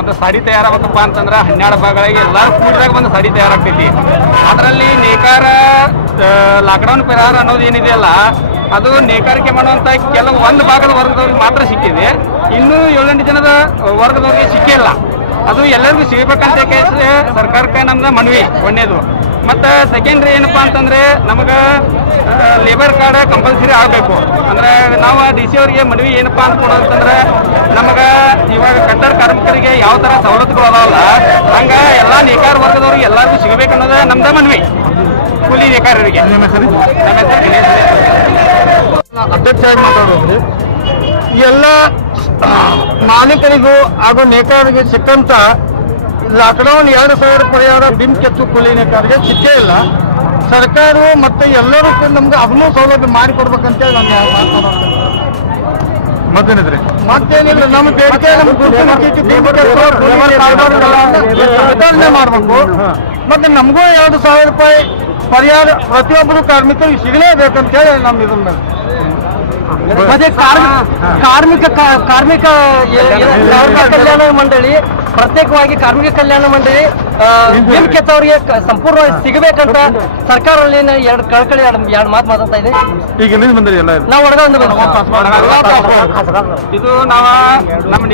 ಒಂದು ಸಾಡಿ ತಯಾರಾಗಬೇಕಪ್ಪ ಅಂತಂದ್ರೆ 12 ಭಾಗಗಳಿಗೆ ಎಲ್ಲರೂ ಕೂಡಿದಾಗ ಒಂದು ಸಾಡಿ ತಯಾರಾಗ್ತೈತಿ. ಅದರಲ್ಲಿ ನೇಕಾರ ಲಾಕ್ಡೌನ್ ಪರಿಹಾರ ಅನ್ನೋದು ಏನಿದೆಯಲ್ಲ ಅದು ನೇಕಾರಿಕೆ ಮಾಡುವಂಥ ಕೆಲವು ಒಂದು ಭಾಗದ ವರ್ಗದವ್ರಿಗೆ ಮಾತ್ರ ಸಿಕ್ಕಿದೆ. ಇನ್ನೂ 7-8 ಜನದ ವರ್ಗದವ್ರಿಗೆ ಸಿಕ್ಕಿಲ್ಲ. ಅದು ಎಲ್ಲರಿಗೂ ಸಿಗಬೇಕಂತ ಕೇಳಿ ಸರ್ಕಾರಕ್ಕೆ ನಮ್ದು ಮನವಿ ಒಂದೇದು. ಮತ್ತು ಸೆಕೆಂಡ್ರಿ ಏನಪ್ಪ ಅಂತಂದರೆ ನಮಗೆ ಲೇಬರ್ ಕಾರ್ಡ್ ಕಂಪಲ್ಸರಿ ಆಗಬೇಕು. ಅಂದರೆ ನಾವು DC ಅವರಿಗೆ ಮನವಿ ಏನಪ್ಪ ಅಂತ ಕೊಡೋದಂತಂದ್ರೆ ನಮಗೆ ಇವಾಗ ಕಟ್ಟಡ ಕಾರ್ಮಿಕರಿಗೆ ಯಾವ ಥರ ಸವಲತ್ತುಗಳು ಅದಾವಲ್ಲ ಹಂಗೆ ಎಲ್ಲ ನೇಕಾರ ವರ್ಗದವ್ರಿಗೆ ಎಲ್ಲರಿಗೂ ಸಿಗಬೇಕನ್ನೋದು ನಮ್ದು ಮನವಿ ಕೂಲಿ ನೇಕಾರರಿಗೆ. ನಮ್ಮ ಹೆಸರು ಅಧ್ಯಕ್ಷರಾಗಿ ಮಾತಾಡೋದು ಎಲ್ಲ ಮಾಲೀಕರಿಗೂ ಹಾಗೂ ನೇಕಾರರಿಗೆ ಸಿಕ್ಕಂತ ಲಾಕ್ಡೌನ್ 2,000 ಪರಿಹಾರ ಬಿಮ್ ಕೆತ್ತು ಕೂಲಿ ನೇಕಾರರಿಗೆ ಸಿಕ್ಕೇ ಇಲ್ಲ. ಸರ್ಕಾರವು ಮತ್ತೆ ಎಲ್ಲರೂ ನಮ್ಗೆ ಅದನ್ನೂ ಸೌಲಭ್ಯ ಮಾಡಿಕೊಡ್ಬೇಕಂತೇಳಿ ನಮ್ಗೆ ಮತ್ತೇನಿದ್ರೆ ಮತ್ತೇನಿಲ್ಲ. ನಮ್ಮ ಬೇಡಿಕೆ ವಿತರಣೆ ಮಾಡಬೇಕು. ಮತ್ತೆ ನಮಗೂ 2,000 ರೂಪಾಯಿ ಪರಿಹಾರ ಪ್ರತಿಯೊಬ್ಬರು ಕಾರ್ಮಿಕರಿಗೆ ಸಿಗಲೇಬೇಕಂತೇಳಿ ನಮ್ಮ ಇದನ್ನ ಮತ್ತೆ ಕಾರ್ಮಿಕ ಕಲ್ಯಾಣ ಮಂಡಳಿ ಪ್ರತ್ಯೇಕವಾಗಿ ಕಾರ್ಮಿಕ ಕಲ್ಯಾಣ ಮಂಡಳಿ ಬಿಲ್ ಕೆತ್ತವರಿಗೆ ಸಂಪೂರ್ಣವಾಗಿ ಸಿಗಬೇಕಂತ ಸರ್ಕಾರದಲ್ಲಿ ಎರಡು ಕಳಕಳಿ ಎರಡು ಮಾತು ಮಾತಾಡ್ತಾ ಇದೆ. ಈಗ ಬಂದಿರಿ ಎಲ್ಲ ನಾವು ಇದು ನಾವು ನಮ್ಮ